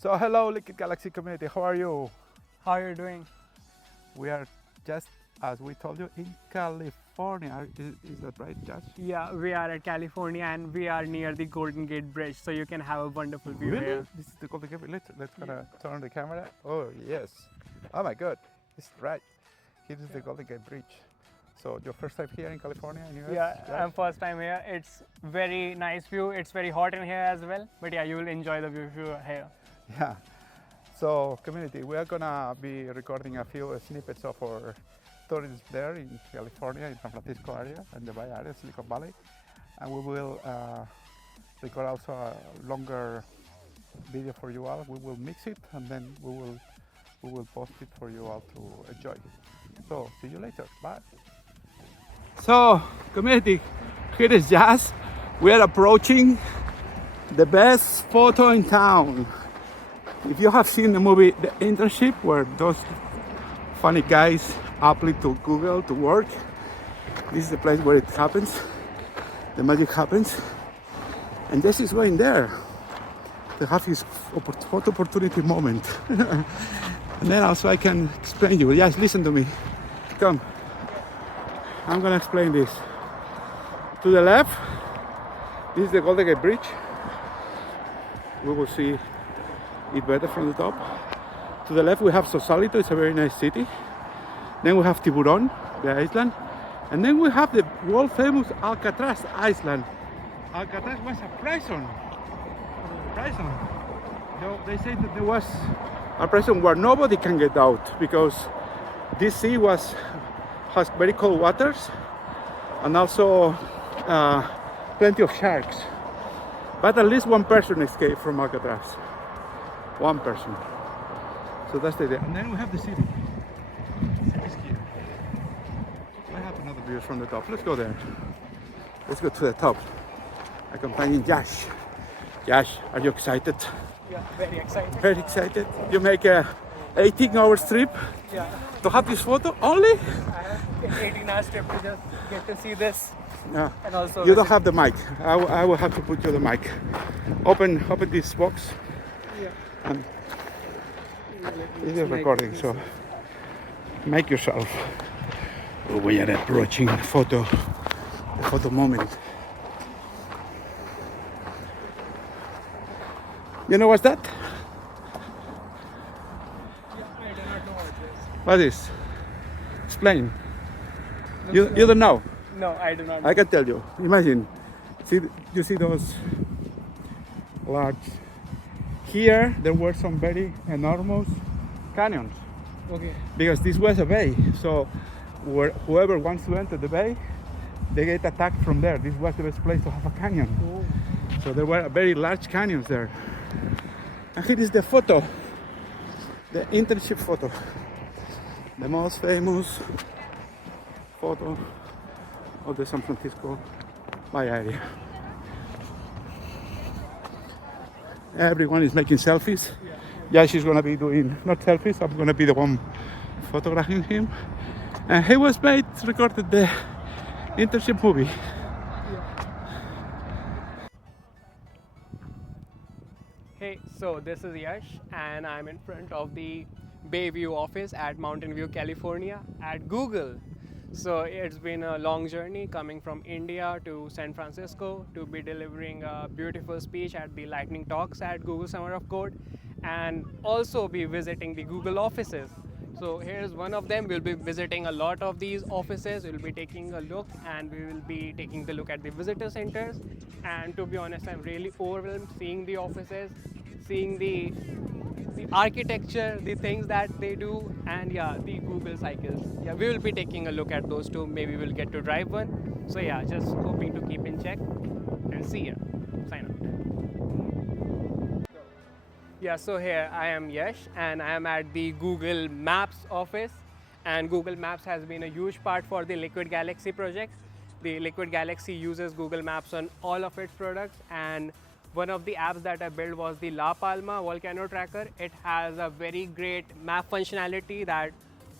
So hello Liquid Galaxy community, how are you? How are you doing? We are just, as we told you, in California. Is that right, Josh? Yeah, we are at California and we are near the Golden Gate Bridge, so you can have a wonderful view Really? here. This is the Golden Gate. Let's gonna turn on the camera. Oh yes. Oh my God. It's right. Here is the Golden Gate Bridge. So your first time here in California, in US? Yeah, Josh? I'm first time here. It's very nice view. It's very hot in here as well, but yeah, you will enjoy the view here. Yeah. So community, we are gonna be recording a few snippets of our stories there in California, in San Francisco area, and the Bay Area, Silicon Valley, and we will record also a longer video for you all. We will mix it and then we will post it for you all to enjoy. So see you later. Bye. So community, here is Yash. We are approaching the best photo in town. If you have seen the movie The Internship, where those funny guys apply to Google to work, this is the place where it happens, the magic happens. And this is going there to have his photo opportunity moment. And then also I can explain you. Yes, listen to me. Come. I'm gonna explain this. To the left, this is the Golden Gate Bridge. We will see it better from the top. To the left we have Sausalito, it's a very nice city. Then we have Tiburon, the island. And then we have the world famous Alcatraz Island. Alcatraz was a prison. They say that there was a prison where nobody can get out because this sea has very cold waters and also plenty of sharks. But at least one person escaped from Alcatraz. One person. So that's the idea. And then we have the city. It's here. I have another view from the top. Let's go there. Let's go to the top. Accompanying Yash. Yash, are you excited? Yeah, very excited. Very excited. You make a 18-hour trip Yeah, to have this photo only? I have 18 hours trip to just get to see this Yeah. and also You don't have the mic. I will have to put you the mic. Open this box. Yeah. And it is recording, so make yourself. We are approaching the photo moment. You know what's that? Yeah, I do not know what it is. What is? Explain. You don't know? No, I do not know. I can tell you. Imagine, you see those large. Here there were some very enormous canyons Okay. because this was a bay. So whoever wants to enter the bay, they get attacked from there. This was the best place to have a canyon. Oh. So there were very large canyons there. And here is the photo, the internship photo, the most famous photo of the San Francisco Bay Area. Everyone is making selfies. Yeah, she's gonna be doing not selfies. I'm gonna be the one photographing him. And he was recorded the internship movie. Hey, so this is Yash and I'm in front of the Bayview office at Mountain View, California at Google. So it's been a long journey coming from India to San Francisco to be delivering a beautiful speech at the lightning talks at Google Summer of Code and also be visiting the Google offices. So here's one of them. We'll be visiting a lot of these offices. We'll be taking a look and we will be taking the look at the visitor centers. And to be honest, I'm really overwhelmed seeing the offices, seeing the architecture, the things that they do, and yeah, the Google cycles. Yeah, we will be taking a look at those too. Maybe we'll get to drive one. So yeah, just hoping to keep in check and see ya. Sign out. Yeah, so here I am Yash and I am at the Google Maps office, and Google Maps has been a huge part for the Liquid Galaxy project. The Liquid Galaxy uses Google Maps on all of its products, and one of the apps that I built was the La Palma volcano tracker. It has a very great map functionality that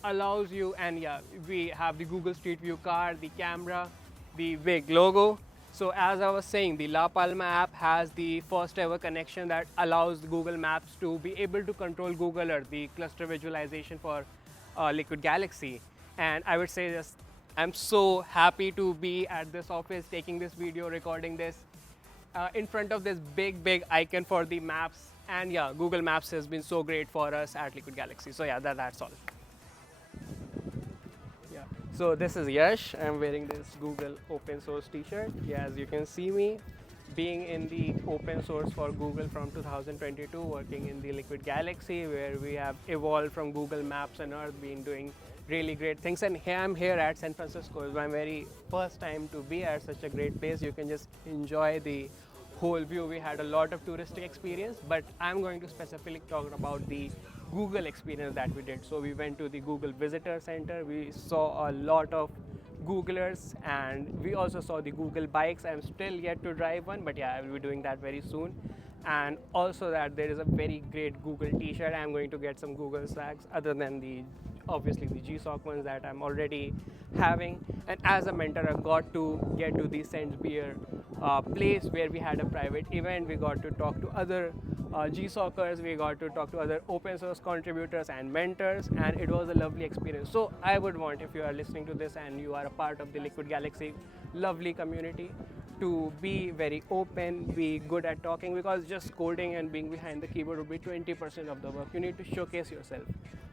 allows you, and yeah, we have the Google Street View car, the camera, the big logo, So as I was saying, the La Palma app has the first ever connection that allows Google Maps to be able to control Google Earth, the cluster visualization for Liquid Galaxy. And I would say just, I'm so happy to be at this office, taking this video, recording this, in front of this big icon for the maps. And yeah, Google Maps has been so great for us at Liquid Galaxy. So yeah, that's all. Yeah. So this is Yash. I'm wearing this Google open source t-shirt. Yeah, as you can see me being in the open source for Google from 2022, working in the Liquid Galaxy, where we have evolved from Google Maps and Earth, been doing really great things. And here I'm here at San Francisco. It's my very first time to be at such a great place. You can just enjoy the whole view. We had a lot of touristic experience, but I'm going to specifically talk about the Google experience that we did. So we went to the Google Visitor Center. We saw a lot of Googlers, and we also saw the Google bikes. I'm still yet to drive one, but yeah, I will be doing that very soon. And also that there is a very great Google t-shirt. I'm going to get some Google swags other than the obviously the GSoC ones that I'm already having. And as a mentor, I got to get to the Sense Beer place where we had a private event. We got to talk to other GSoCers, we got to talk to other open source contributors and mentors, and it was a lovely experience. So I would want, if you are listening to this and you are a part of the Liquid Galaxy lovely community, to be very open, be good at talking, because just coding and being behind the keyboard would be 20% of the work. You need to showcase yourself.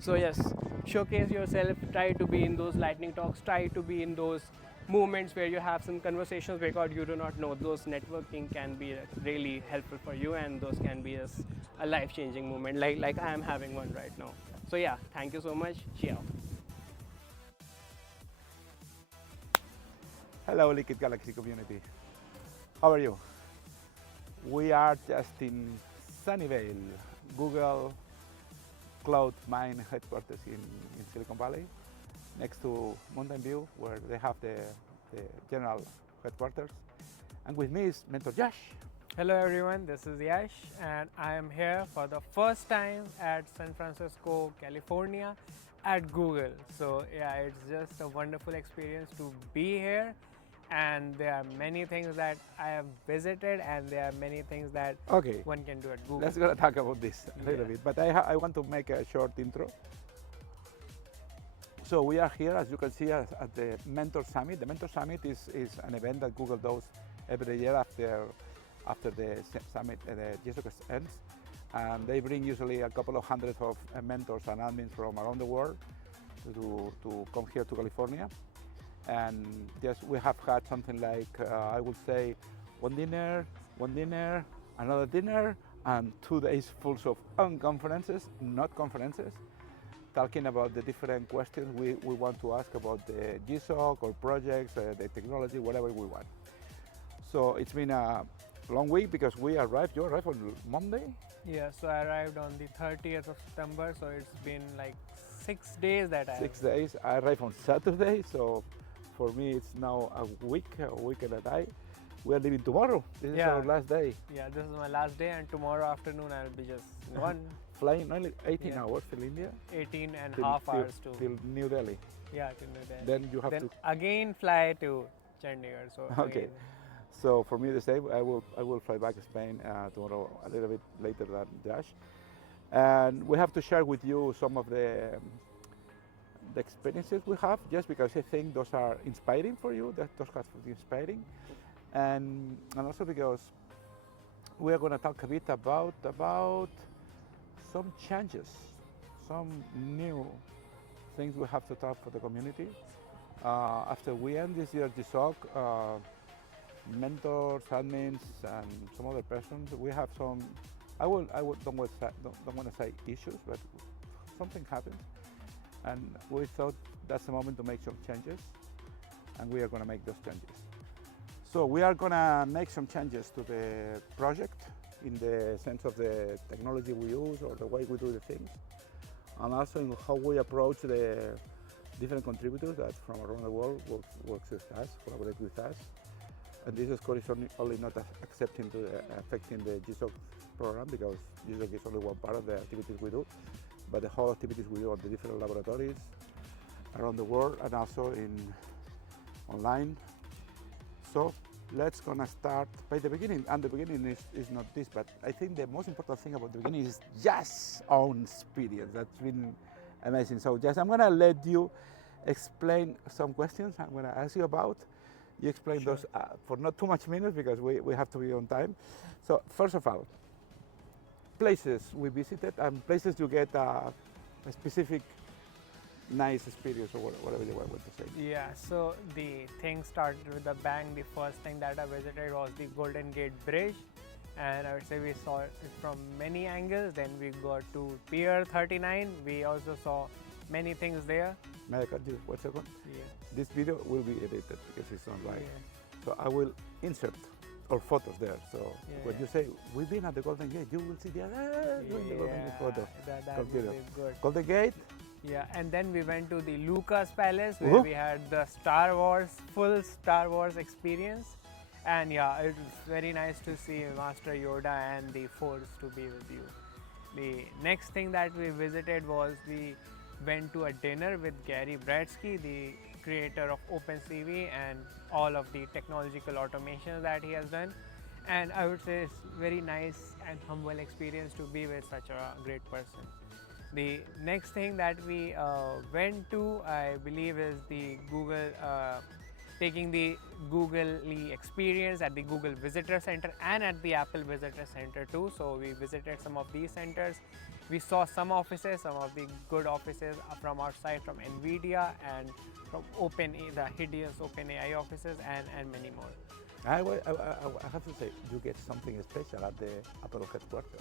So yes, showcase yourself, try to be in those lightning talks, try to be in those moments where you have some conversations, because you do not know, those networking can be really helpful for you, and those can be a life-changing moment like I am having one right now. So yeah, thank you so much. Ciao. Hello, Liquid Galaxy community. How are you? We are just in Sunnyvale, Google Cloud Mine headquarters in Silicon Valley, next to Mountain View, where they have the general headquarters. And with me is Mentor Yash. Hello everyone, this is Yash, and I am here for the first time at San Francisco, California at Google. So yeah, it's just a wonderful experience to be here, and there are many things that I have visited, and there are many things that one can do at Google. Let's go talk about this a little bit, but I want to make a short intro. So we are here, as you can see, at the Mentor Summit. The Mentor Summit is an event that Google does every year after the summit, the GSoC ends. And they bring usually a couple of hundreds of mentors and admins from around the world to come here to California. And yes, we have had something like, I would say, one dinner, another dinner, and 2 days full of conferences, not conferences, talking about the different questions we want to ask about the GSoC or projects, the technology, whatever we want. So it's been a long week because you arrived on Monday? Yeah, so I arrived on the 30th of September, so it's been like 6 days that 6 days. I arrived on Saturday, so for me it's now a week and a day. We are leaving tomorrow. This is our last day. Yeah, this is my last day, and tomorrow afternoon I'll be just gone. Flying only 18 hours till India? 18 and a half hours till New Delhi. Yeah, till New Delhi. Then you have to again fly to Chandigarh. So okay. Again. So for me the same. I will fly back to Spain tomorrow a little bit later than Yash, and we have to share with you some of the experiences we have, just because I think those are inspiring for you. Those have to be inspiring, and also because we are going to talk a bit about some changes, some new things we have to talk for the community. After we end this year GSoC, mentors, admins, and some other persons, we have some, don't want to say issues, but something happens. And we thought that's the moment to make some changes, and we are going to make those changes. So we are going to make some changes to the project in the sense of the technology we use or the way we do the things, and also in how we approach the different contributors that from around the world works with us, collaborate with us. And this, of course, is only not affecting the GSoC program, because GSoC is only one part of the activities we do, but the whole activities we do at the different laboratories around the world and also online. So let's gonna start by the beginning. And the beginning is not this, but I think the most important thing about the beginning is Yash's own experience. That's been amazing. So Yash, I'm gonna let you explain some questions I'm gonna ask you about. You explain Sure. those for not too much minutes because we have to be on time. So first of all, places we visited and places you get a specific nice experience or whatever you want to say. Yeah, so the thing started with a bang. The first thing that I visited was the Golden Gate Bridge, and I would say we saw it from many angles. Then we got to Pier 39. We also saw many things there. May I cut you 1 second? Yeah. This video will be edited because it's not live. Yeah. So I will insert our photos there. So when Yeah. you say we've been at the Golden Gate, you will see the Golden Gate photo. That Continue. would be good. Golden Gate. Yeah, and then we went to the Lucas Palace where Uh-huh. we had the full Star Wars experience. And yeah, it was very nice to see Master Yoda and the Force to be with you. The next thing that we visited was we went to a dinner with Gary Bradsky, the creator of OpenCV and all of the technological automations that he has done. And I would say it's very nice and humble experience to be with such a great person. The next thing that we went to, I believe, is the Google, taking the Google experience at the Google Visitor Center and at the Apple Visitor Center too. So we visited some of these centers. We saw some offices, some of the good offices from outside, from NVIDIA and from the hideous OpenAI offices, and many more. I have to say, you get something special at the Apple headquarters.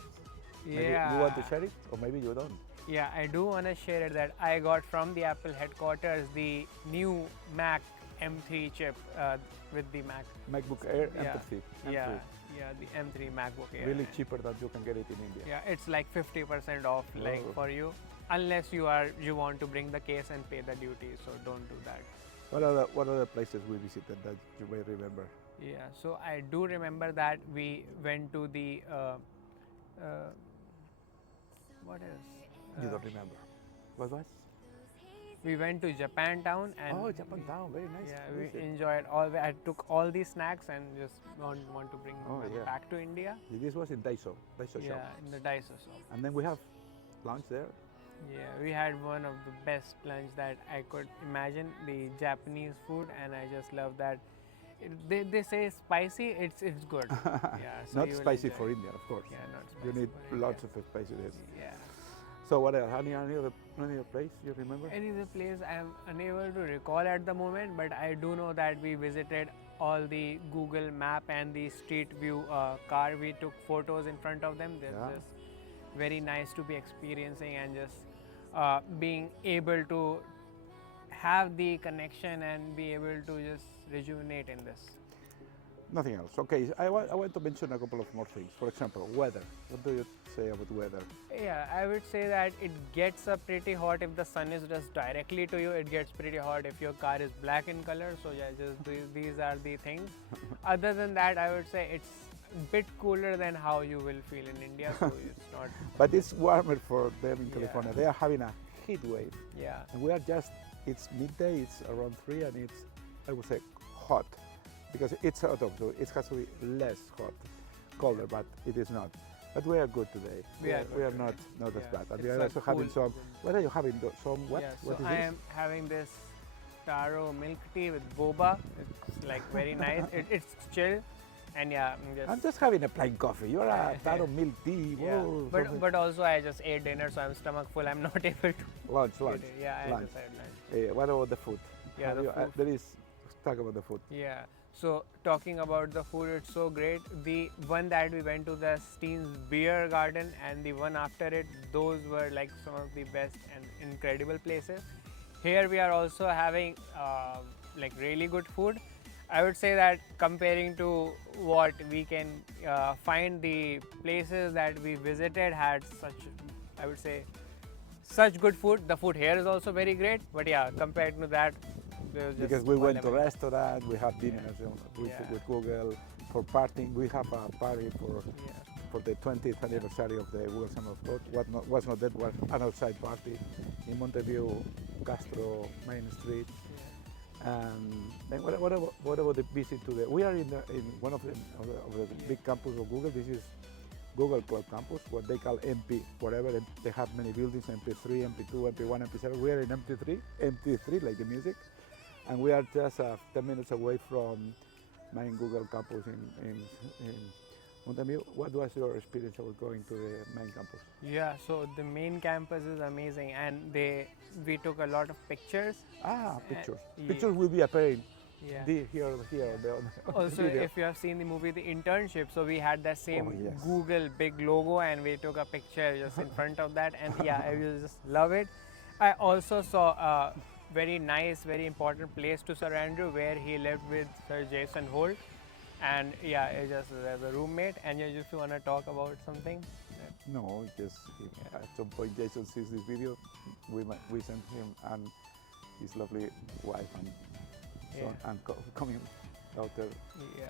Maybe Yeah. you want to share it, or maybe you don't. Yeah, I do want to share it that I got from the Apple headquarters the new Mac M3 chip with the Mac. MacBook Air Yeah. M3. Yeah, yeah, the M3 MacBook Air. Really cheaper than you can get it in India. Yeah, it's like 50% off, like Oh. for you, unless you want to bring the case and pay the duty. So don't do that. What other places we visited that you may remember? Yeah, so I do remember that we went to the what else? You don't remember. What was? We went to Japantown and Oh, Japantown, very nice. yeah, visit. we enjoyed all. I took all these snacks and just want to bring Oh, them yeah. back to India. This was in Daiso shop. Yeah, in the Daiso shop. And then we have lunch there. Yeah, we had one of the best lunch that I could imagine. The Japanese food, and I just love that. They say spicy. It's good. Yeah, so Not you will spicy enjoy for it. India, of course. Yeah, not You spicy need for India. lots of spiciness. Yeah. So what else? Any other place you remember? Any other place I am unable to recall at the moment, but I do know that we visited all the Google Map and the Street View car. We took photos in front of them. They're Yeah. just very nice to be experiencing and just being able to have the connection and be able to just rejuvenate in this. Nothing else. Okay, I want to mention a couple of more things. For example, weather. What do you say about weather? Yeah, I would say that it gets up pretty hot if the sun is just directly to you. It gets pretty hot if your car is black in color. So yeah, just these are the things. Other than that, I would say it's a bit cooler than how you will feel in India. So it's not. But it's warmer for them in Yeah. California. They are having a heat wave. Yeah. And we are just, it's midday, it's around 3 and it's, I would say, hot. Because it's autumn, so it has to be less hot, colder, but it is not. But we are good today. We are good not today. as Yeah. bad. And It's we are a also having cool some, what are you having? Some what? Yeah, so What is I this? am having this taro milk tea with boba. It's like very nice. It's chill, and yeah, I'm just having a plain coffee. You're a taro milk tea. yeah. whoa, But something. but also I just ate dinner, so I'm stomach full. I'm not able to. Lunch. eat it. Yeah, I lunch. just had lunch. What about the food? Yeah, Have the you, food. there is, talk about the food. Yeah. So talking about the food, it's so great. The one that we went to, the Steen's Beer Garden, and the one after it, those were like some of the best and incredible places. Here we are also having like really good food. I would say that comparing to what we can find, the places that we visited had such, I would say, such good food. The food here is also very great, but yeah, compared to that, there was just Because we one went to level. restaurant, we have dinners with Yeah. Google. For partying, we have a party Yeah. for the 20th anniversary of the Google Summit of Code. What was not that, was an outside party in Mountain View, Castro, Main Street. Then what about the visit to the? We are in one of the big campus of Google. This is Google Cloud Campus, what they call MP, whatever. They have many buildings: MP3, MP2, MP1, MP7. We are in MP3 like the music, and we are just 10 minutes away from main Google campus in Mountain View. What was your experience of going to the main campus? Yeah, so the main campus is amazing, and we took a lot of pictures. Pictures. Yeah. Pictures will be appearing Yeah. here on the Also, video. if you have seen the movie The Internship, so we had that same Oh, yes. Google big logo, and we took a picture just in front of that, and yeah, I just love it. I also saw a very nice, very important place to Sir Andrew where he lived with Sir Jason Holt, and yeah, it just as a roommate. And you just want to talk about something. No, just at some point Jason sees this video, we sent him and his lovely wife and son and coming daughter. Yeah.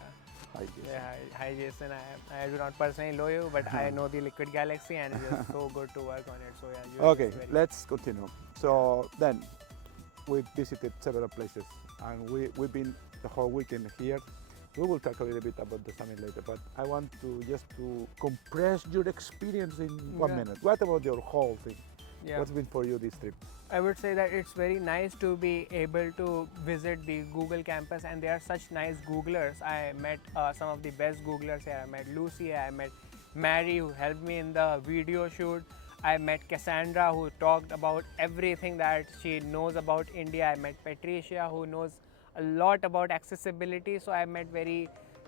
Hi, Jason. Yeah, hi Jason. I do not personally know you, but I know the Liquid Galaxy, and it's just so good to work on it. So yeah. you're Okay, just very- let's continue. So then we visited several places and we've been the whole weekend here. We will talk a little bit about the summit later, but I want to just to compress your experience in 1 minute. What about your whole thing? Yeah. What's been for you this trip? I would say that it's very nice to be able to visit the Google campus, and they are such nice Googlers. I met some of the best Googlers here. I met Lucy, I met Mary, who helped me in the video shoot. I met Cassandra, who talked about everything that she knows about India. I met Patricia, who knows a lot about accessibility. So I met very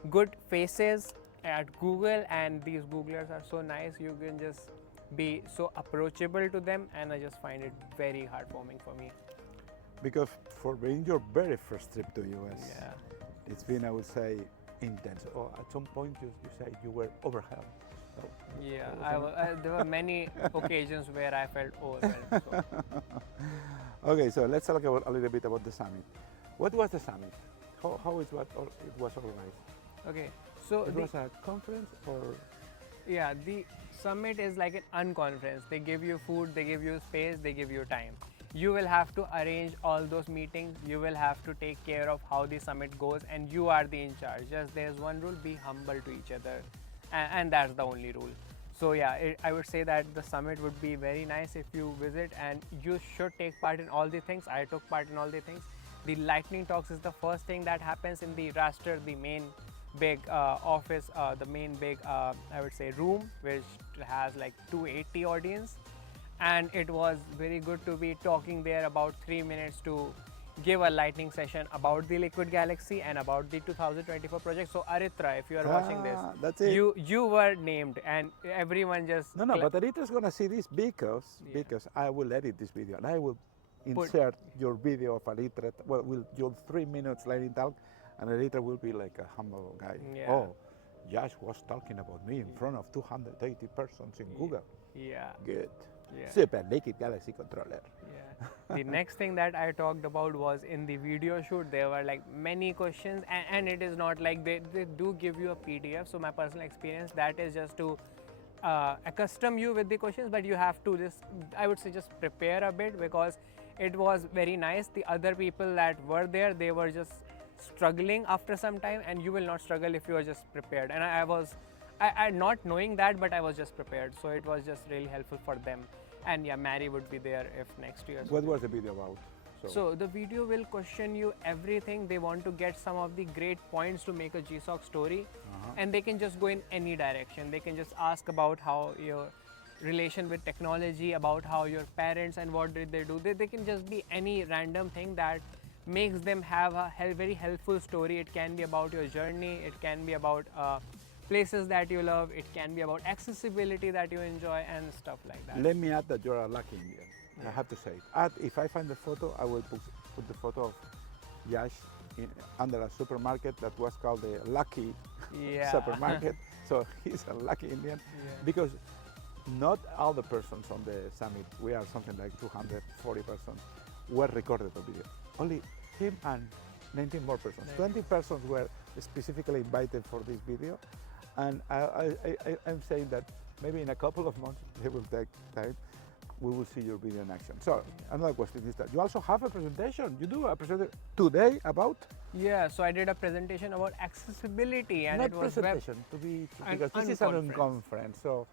good faces at Google, and these Googlers are so nice. You can just be so approachable to them, and I just find it very heartwarming for me. Because for being your very first trip to US, Yeah. it's been, I would say, intense. Or at some point you say you were overwhelmed. So, Yeah, there were many occasions where I felt overwhelmed. So. okay, so let's talk about a little bit about the summit. What was the summit? How it was organized? Okay, so It was a conference or? yeah, the summit is like an unconference. They give you food, they give you space, they give you time. You will have to arrange all those meetings. You will have to take care of how the summit goes, and you are the in charge. Just there's one rule: be humble to each other, and that's the only rule. So yeah, I would say that the summit would be very nice if you visit, and you should take part in all the things. I took part in all the things. The lightning talks is the first thing that happens in the raster, the main big office, the main big I would say room, which has like 280 audience, and it was very good to be talking there about 3 minutes to give a lightning session about the Liquid Galaxy and about the 2024 project. So Aritra, if you are watching this, That's it. you were named, and everyone just No, but Arita's gonna see this because I will edit this video and I will insert your video of Arita. Well, your 3 minutes lightning talk, and Arita will be like a humble guy. Yeah. Oh, Yash was talking about me in front of 280 persons in Google. yeah. Good. Yeah. Super Liquid Galaxy controller. Yeah. The next thing that I talked about was in the video shoot, there were like many questions, and it is not like they do give you a PDF. So my personal experience, that is just to accustom you with the questions, but you have to just, I would say, just prepare a bit, because it was very nice. The other people that were there, they were just struggling after some time, and you will not struggle if you are just prepared. And I not knowing that, but I was just prepared, so it was just really helpful for them. And yeah, Mary would be there if next year. What was the video about? So the video will question you everything. They want to get some of the great points to make a GSoC story, and they can just go in any direction. They can just ask about how your relation with technology, about how your parents and what did they do. They can just be any random thing that makes them have a very helpful story. It can be about your journey, it can be about places that you love, it can be about accessibility that you enjoy, and stuff like that. Let me add that you're a lucky Indian. I have to say. If I find the photo, I will put the photo of Yash under a supermarket that was called the Lucky supermarket. So he's a lucky Indian, because not all the persons on the summit, we are something like 240 persons, were recorded on video. Only him and 19 more persons. 20 persons were specifically invited for this video, and I'm saying that maybe in a couple of months they will take time. we will see your video in action. So another question is that you also have a presentation. You do a presentation today about? Yeah, so I did a presentation about accessibility, and Not it was presentation, because this is an unconference. So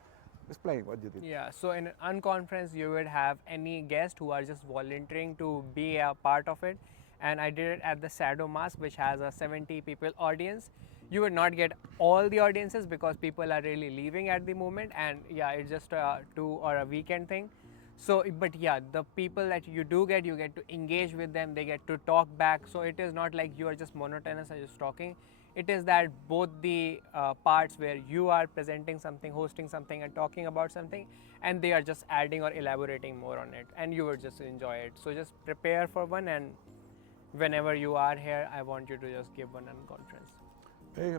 explain what you did. Yeah, so in an unconference, you would have any guest who are just volunteering to be a part of it. And I did it at the Sado Mask, which has a 70 people audience. You would not get all the audiences because people are really leaving at the moment, and yeah, it's just a 2 or a weekend thing. So, but yeah, the people that you do get, you get to engage with them, they get to talk back. So it is not like you are just monotonous and just talking. It is that both the parts where you are presenting something, hosting something, and talking about something, and they are just adding or elaborating more on it, and you will just enjoy it. So just prepare for one, and whenever you are here, I want you to just give one conference. Very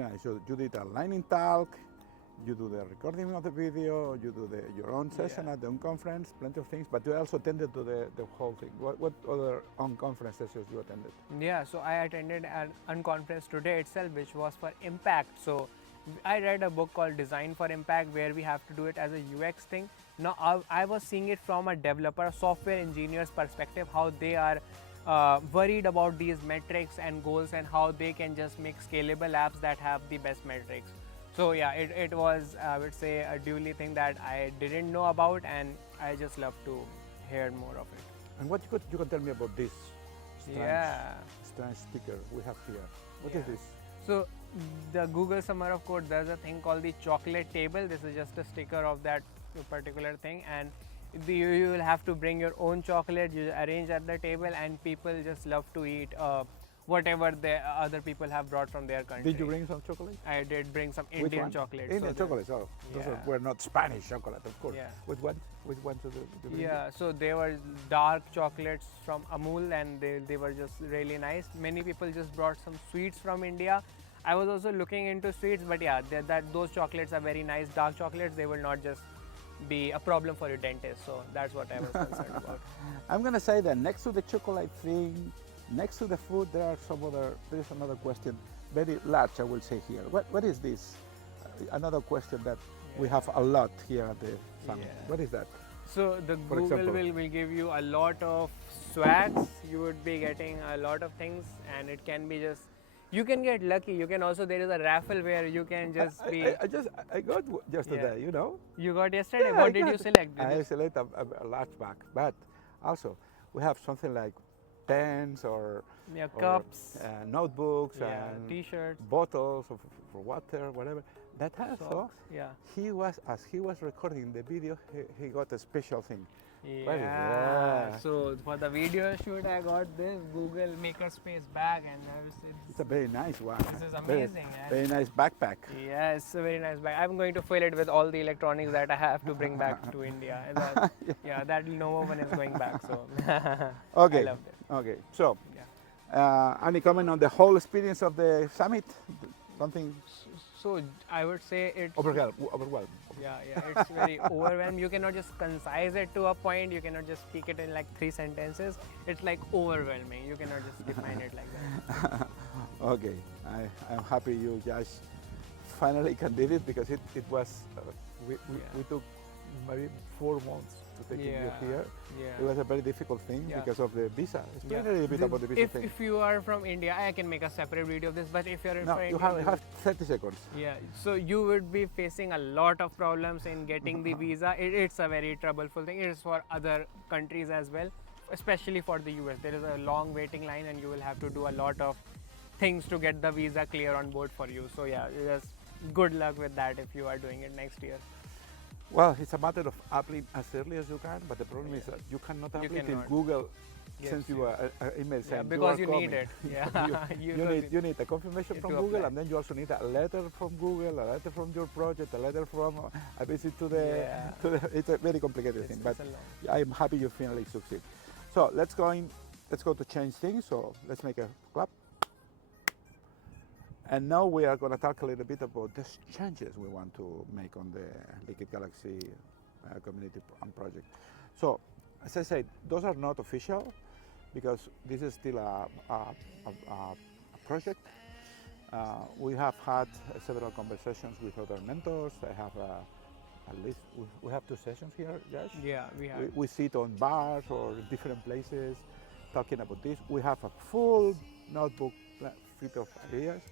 nice. So you did a lightning talk, you do the recording of the video, you do your own session at the unconference, plenty of things, but you also attended to the whole thing. What other unconference sessions you attended? Yeah, so I attended an unconference today itself, which was for impact. So I read a book called Design for Impact, where we have to do it as a UX thing. Now I was seeing it from a developer, software engineer's perspective, how they are worried about these metrics and goals, and how they can just make scalable apps that have the best metrics. So yeah, it was, I would say, a duly thing that I didn't know about, and I just love to hear more of it. And what you can tell me about this strange sticker we have here? What is this? So the Google Summer of Code, there's a thing called the chocolate table. This is just a sticker of that particular thing, and you will have to bring your own chocolate, you arrange at the table, and people just love to eat whatever the other people have brought from their country. Did you bring some chocolate? I did bring some Indian chocolate. Indian chocolates, oh. Those were not Spanish chocolate, of course. Yeah. Which ones did you bring? Yeah, so they were dark chocolates from Amul, and they were just really nice. Many people just brought some sweets from India. I was also looking into sweets, but yeah, those chocolates are very nice. Dark chocolates, they will not just be a problem for your dentist. So that's what I was concerned about. I'm gonna say that next to the chocolate thing, next to the food, there is another question, very large, I will say here. What is this? Another question that we have a lot here at the summit. What is that? So the Google will give you a lot of swags. You would be getting a lot of things, and it can be just, you can get lucky. You can also, there is a raffle where you can just I got yesterday, you know. You got yesterday? What did you select? I select a large bag, but also we have something like pens or cups, notebooks, and t-shirts, bottles for water, whatever. That also, socks, as he was recording the video, he got a special thing. Yeah. So for the video shoot, I got this Google Makerspace bag, and it's a very nice one. This is amazing. Very nice backpack. Yeah, it's a very nice bag. I'm going to fill it with all the electronics that I have to bring back to India. That no one is going back. So okay. I loved it. Okay. So, any comment on the whole experience of the summit? Something. So I would say it's overwhelmed. Yeah, it's very overwhelmed. You cannot just concise it to a point. You cannot just speak it in like 3 sentences. It's like overwhelming. You cannot just define it like that. Okay, I'm happy you just finally can did it, because it was we took maybe 4 months to take you here. Yeah. It was a very difficult thing because of the visa. Explain a little bit about the visa thing. If you are from India, I can make a separate video of this, but if you're from you India, have 30 seconds. Yeah, so you would be facing a lot of problems in getting the visa. It's a very troubleful thing. It is for other countries as well, especially for the US. There is a long waiting line, and you will have to do a lot of things to get the visa clear on board for you. So yeah, just good luck with that if you are doing it next year. Well, it's a matter of applying as early as you can, but the problem is that you cannot apply it in Google since you are email saying because you need it. Yeah, you need a confirmation from Google, and then you also need a letter from Google, a letter from your project, a letter from a visit to the. It's a very complicated thing, but I'm happy you finally succeed. So let's go to change things. So let's make a clap. And now we are going to talk a little bit about the changes we want to make on the Liquid Galaxy community and project. So, as I said, those are not official, because this is still a project. We have had several conversations with other mentors. I have at least we have 2 sessions here, Yash. Yeah, we have. We sit on bars or different places talking about this. We have a full notebook full of ideas.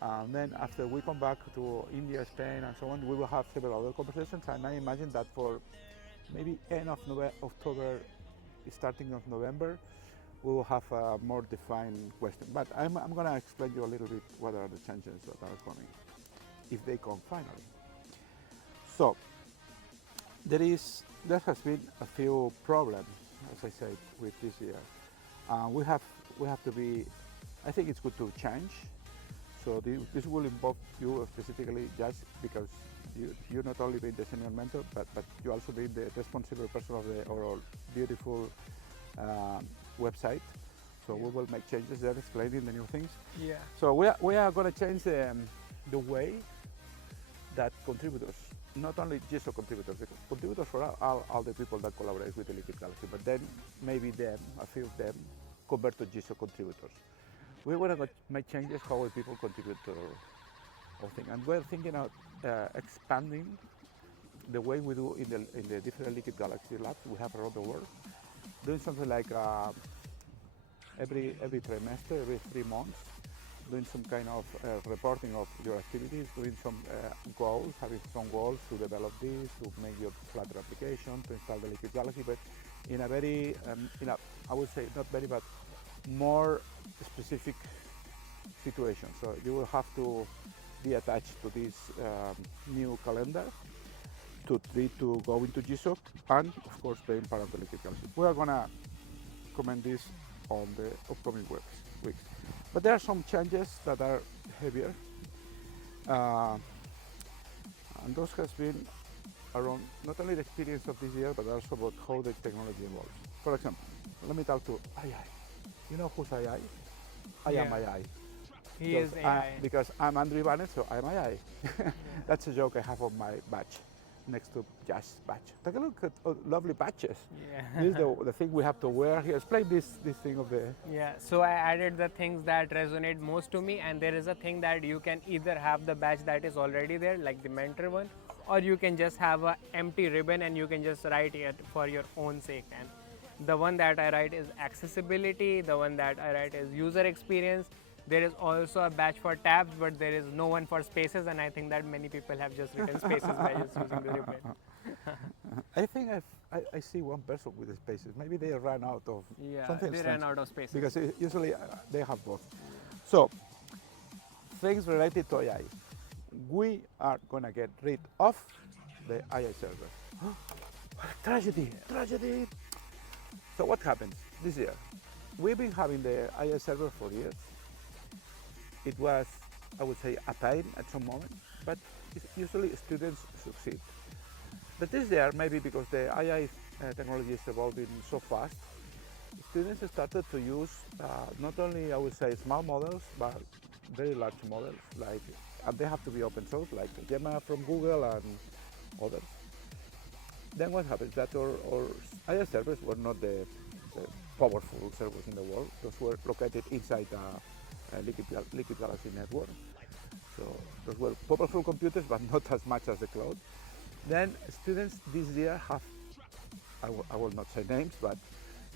And then after we come back to India, Spain, and so on, we will have several other conversations. And I imagine that for maybe end of October, starting of November, we will have a more defined question. But I'm going to explain you a little bit what are the changes that are coming, if they come finally. So there has been a few problems, as I said, with this year. We have to be. I think it's good to change. So this will involve you specifically, just because you not only being the senior mentor, but you also being the responsible person of the overall beautiful website. So we will make changes there, explaining the new things. Yeah. So we are going to change the way that contributors, not only GSoC contributors, the contributors for all the people that collaborate with the Liquid Galaxy, but then maybe a few of them convert to GSoC contributors. We want to make changes how people contribute to our thing, and we're thinking of expanding the way we do in the different Liquid Galaxy labs we have around the world, doing something like every trimester, every 3 months, doing some kind of reporting of your activities, doing some goals, having some goals to develop this, to make your Flutter application, to install the Liquid Galaxy, but in a very, I would say not very, but more specific situation. So you will have to be attached to this new calendar to try to go into GSoC and of course being part of the Liquid Galaxy. We are going to comment this on the upcoming weeks. But there are some changes that are heavier, and those has been around not only the experience of this year, but also about how the technology evolves. For example, let me talk to AI. You know who's AI? I am AI. He is AI. Because I'm Andreu Ibanez, so I'm AI. That's a joke I have on my badge, next to Yash's badge. Take a look at lovely badges. Yeah. This is the thing we have to wear here. Explain this thing of the... Yeah, so I added the things that resonate most to me, and there is a thing that you can either have the badge that is already there, like the mentor one, or you can just have an empty ribbon and you can just write it for your own sake. And the one that I write is accessibility, the one that I write is user experience. There is also a badge for tabs, but there is no one for spaces, and I think that many people have just written spaces by just using the ribbon. I think I see one person with the spaces. Maybe they ran out of something. They ran out of spaces. Because usually they have both. So, things related to AI. We are going to get rid of the AI server. Tragedy, tragedy. So what happens this year? We've been having the AI server for years. It was, I would say, a pain at some moment, but usually students succeed. But this year, maybe because the AI technology is evolving so fast, students started to use not only, I would say, small models, but very large models, and they have to be open source, like Gemma from Google and others. Then what happens? That our AI servers were not the powerful servers in the world. Those were located inside Liquid Galaxy network. So those were powerful computers, but not as much as the cloud. Then students this year have, I will not say names, but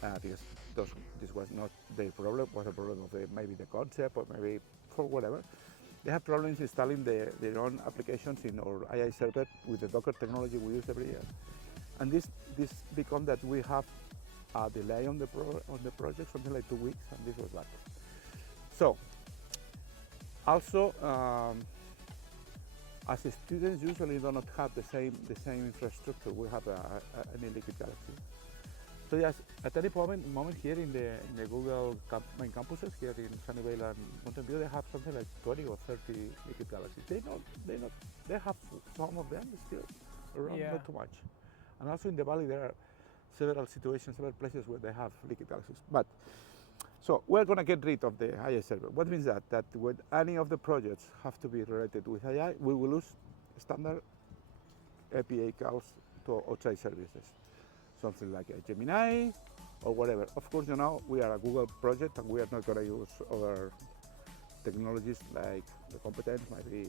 because this was not their problem, it was a problem of maybe the concept or maybe for whatever. They have problems installing their own applications in our AI server with the Docker technology we use every year. And this become that we have a delay on the project, something like 2 weeks, and this was bad. So, also, as students usually do not have the same infrastructure we have in Liquid Galaxy. So yes, at any moment here in the Google main campuses here in Sunnyvale and Mountain View, they have something like 20 or 30 Liquid Galaxies. They have some of them still around, not too much. And also in the valley there are several situations, several places where they have Liquid Galaxies. But so we're going to get rid of the AI server. What means that? That when any of the projects have to be related with AI, we will use standard API calls to outside services. Something like a Gemini or whatever. Of course, you know, we are a Google project and we are not going to use other technologies like the competence, maybe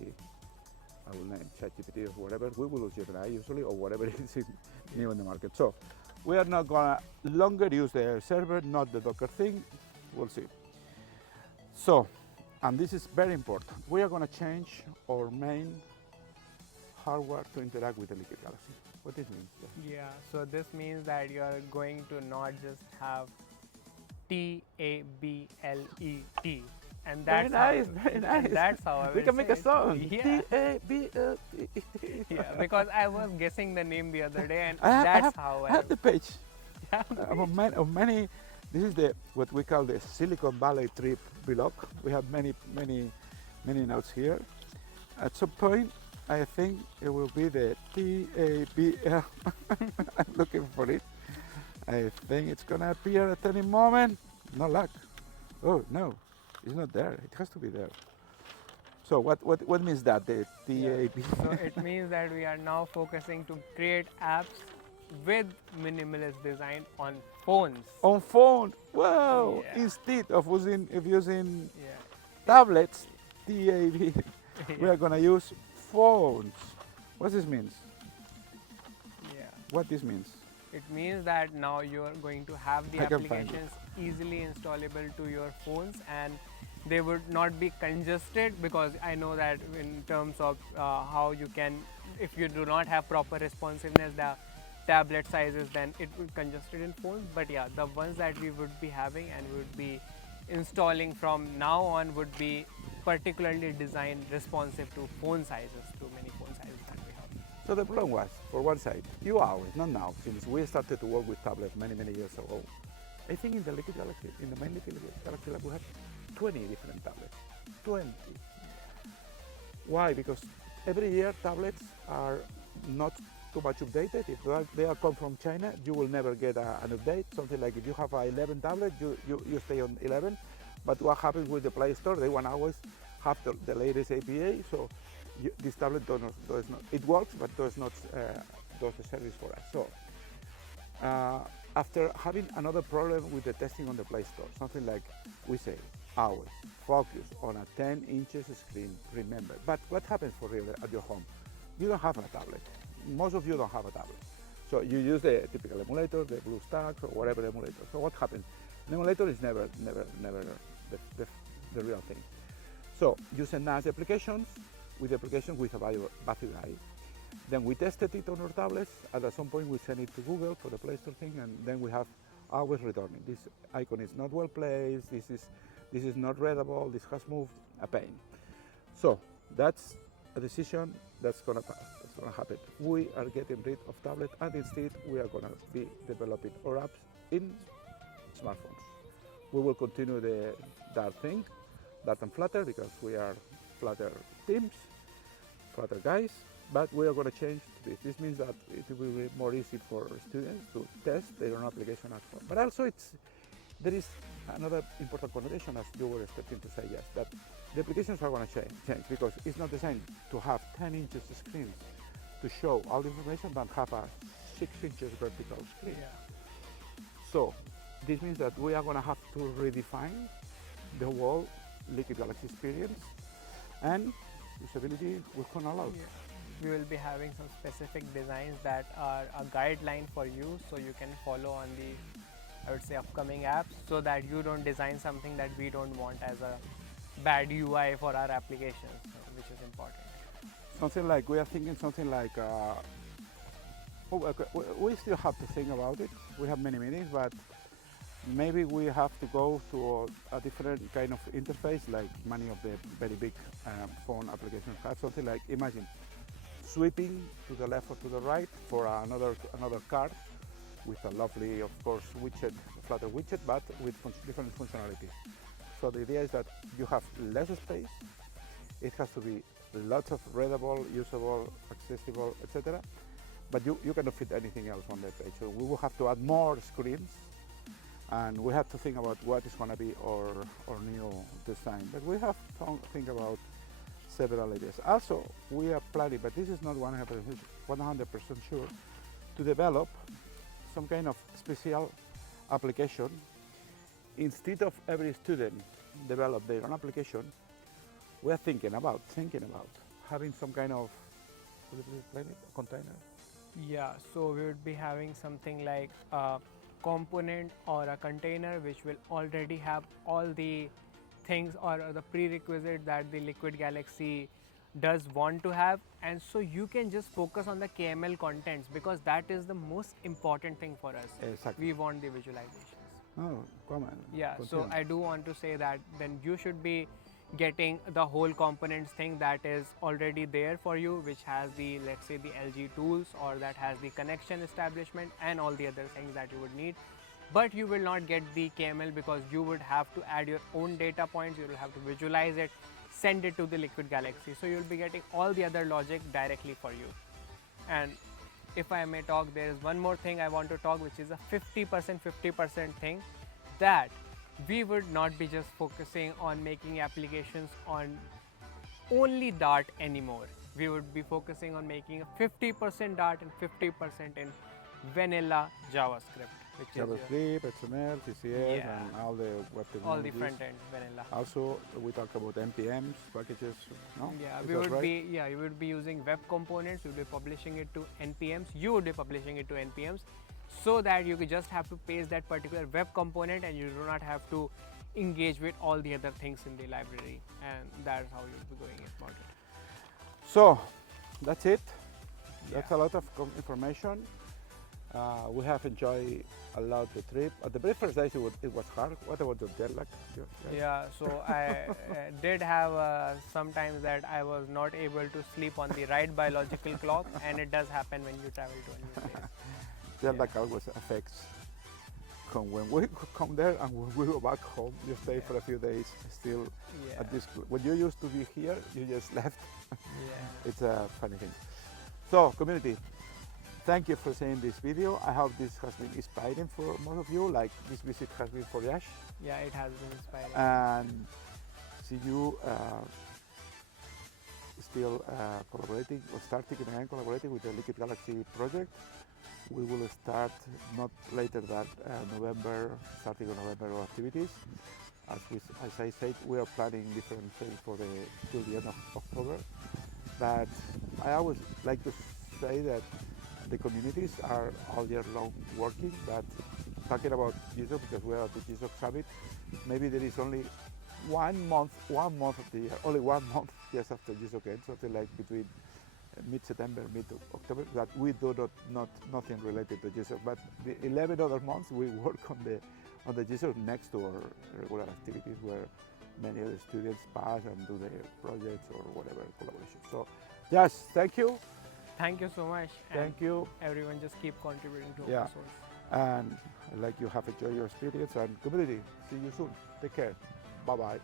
I will name ChatGPT or whatever. We will use Gemini usually, or whatever is new in the market. So we are not gonna longer use the server, not the Docker thing. We'll see. So, and this is very important, we are gonna change our main hardware to interact with the Liquid Galaxy. What this means? Yeah, so this means that you are going to not just have TABLET, and Very that's nice, how, very nice. and that's how I We will can make a say it. song. Yeah. T-A-B-L-E. Yeah, because I was guessing the name the other day, and I that's how I have the page yeah. of many. This is the what we call the Silicon Valley trip vlog. We have many notes here. At some point, I think it will be the TABL. I'm looking for it. I think it's gonna appear at any moment. No luck. Oh no, it's not there. It has to be there. So what means that the TAB? So it means that we are now focusing to create apps with minimalist design on phones. On phone? Wow! Yeah. Instead of using Yeah. tablets, TAB, we Yeah. are gonna use phones. What this means? Yeah. What this means? It means that now you're going to have the I can find applications easily installable to your phones, and they would not be congested, because I know that in terms of how you can, if you do not have proper responsiveness, the tablet sizes, then it would congested in phones. But yeah, the ones that we would be having and would be installing from now on would be particularly designed responsive to phone sizes, to many phone sizes that we have. So the problem was, for one side, you always, not now, since we started to work with tablets many years ago. I think in the Liquid Galaxy, in the main Liquid Galaxy Lab, we have 20 different tablets. 20. Why? Because every year tablets are not too much updated. If they are come from China, you will never get an update. Something like if you have an 11 tablet, you stay on 11. But what happens with the Play Store? They want to always have the latest APA. So this tablet does not. It works, but does not does the service for us. So after having another problem with the testing on the Play Store, something like we say, always focus on a 10 inches screen, remember. But what happens for real at your home? You don't have a tablet. Most of you don't have a tablet. So you use the typical emulator, the BlueStacks or whatever emulator. So what happens? An emulator is never the real thing. So you send us applications with a battery life. Then we tested it on our tablets, and at some point we send it to Google for the Play Store thing, and then we have always returning. This icon is not well placed, this is not readable, this has moved, a pain. So that's a decision that's gonna pass, that's gonna happen. We are getting rid of tablet, and instead we are gonna be developing our apps in smartphones. We will continue the Dart thing, Dart and Flutter, because we are Flutter teams, Flutter guys, but we are going to change to this. This means that it will be more easy for students to test their own application at home. But also there is another important connotation, as you were expecting to say, yes, that the applications are going to change, because it's not designed to have 10 inches screens to show all the information, but have a 6 inches vertical screen. Yeah. So this means that we are going to have to redefine the whole Liquid Galaxy experience, and usability will come allow. Yeah. We will be having some specific designs that are a guideline for you, so you can follow on the, I would say, upcoming apps, so that you don't design something that we don't want as a bad UI for our applications, which is important. Something like, we are thinking something like, we still have to think about it. We have many meetings, but maybe we have to go to a different kind of interface, like many of the very big phone applications have. Something like, imagine sweeping to the left or to the right for another card with a lovely, of course, widget, Flutter widget, but with different functionalities. So the idea is that you have less space. It has to be lots of readable, usable, accessible, etc. But you cannot fit anything else on that page. So we will have to add more screens, and we have to think about what is going to be our new design. But we have to think about several ideas. Also, we are planning, but this is not 100% sure, to develop some kind of special application. Instead of every student develop their own application, we are thinking about having some kind of, could you please explain it, a container? Yeah, so we would be having something like a component or a container which will already have all the things or the prerequisite that the Liquid Galaxy does want to have, and so you can just focus on the KML contents because that is the most important thing for us. Exactly. We want the visualizations. Oh, come on. Yeah, so Continue. I do want to say that then you should be getting the whole components thing that is already there for you, which has the, let's say, the LG tools, or that has the connection establishment and all the other things that you would need. But you will not get the KML because you would have to add your own data points, you will have to visualize it, send it to the Liquid Galaxy. So you'll be getting all the other logic directly for you. And if I may talk, there is one more thing I want to talk, which is a 50% thing, that we would not be just focusing on making applications on only Dart anymore. We would be focusing on making a 50% Dart and 50% in vanilla JavaScript, which is JavaScript, XML, CSS, Yeah. and all the web your, all the technologies. front end vanilla. Also, we talk about NPMs, packages, no? Yeah, Is we that would right? be you would be using web components. We would be publishing it to npms. You would be publishing it to npms, so that you could just have to paste that particular web component, and you do not have to engage with all the other things in the library. And that's how you'll be going about it. So, that's it. That's Yeah. a lot of information. We have enjoyed a lot the trip. At the very first days, it was hard. What about the jet lag? Yeah, so I did have sometimes that I was not able to sleep on the right biological clock, and it does happen when you travel to a new place. Jet lag always affects when we come there and when we go back home. You stay for a few days still Yeah, at this. When you used to be here, you just left. yeah. It's a funny thing. So, community, thank you for seeing this video. I hope this has been inspiring for most of you, like this visit has been for Yash. Yeah, it has been inspiring. And see you still collaborating or starting again collaborating with the Liquid Galaxy project. We will start not later than November, starting on November activities. As I said, we are planning different things for till the end of October. But I always like to say that the communities are all year long working, but talking about GSoC, because we are at the GSoC Summit, maybe there is only 1 month of the year, only 1 month just after GSoC ends, something like between mid-September, mid-October, that we do not nothing related to GSoC. But the 11 other months we work on the GSoC next to our regular activities, where many other students pass and do their projects or whatever collaboration. So, yes, thank you. Thank you so much. And Thank you. everyone, just keep contributing to Yeah. open source. And I like you have enjoyed your experience, and community. See you soon. Take care. Bye bye.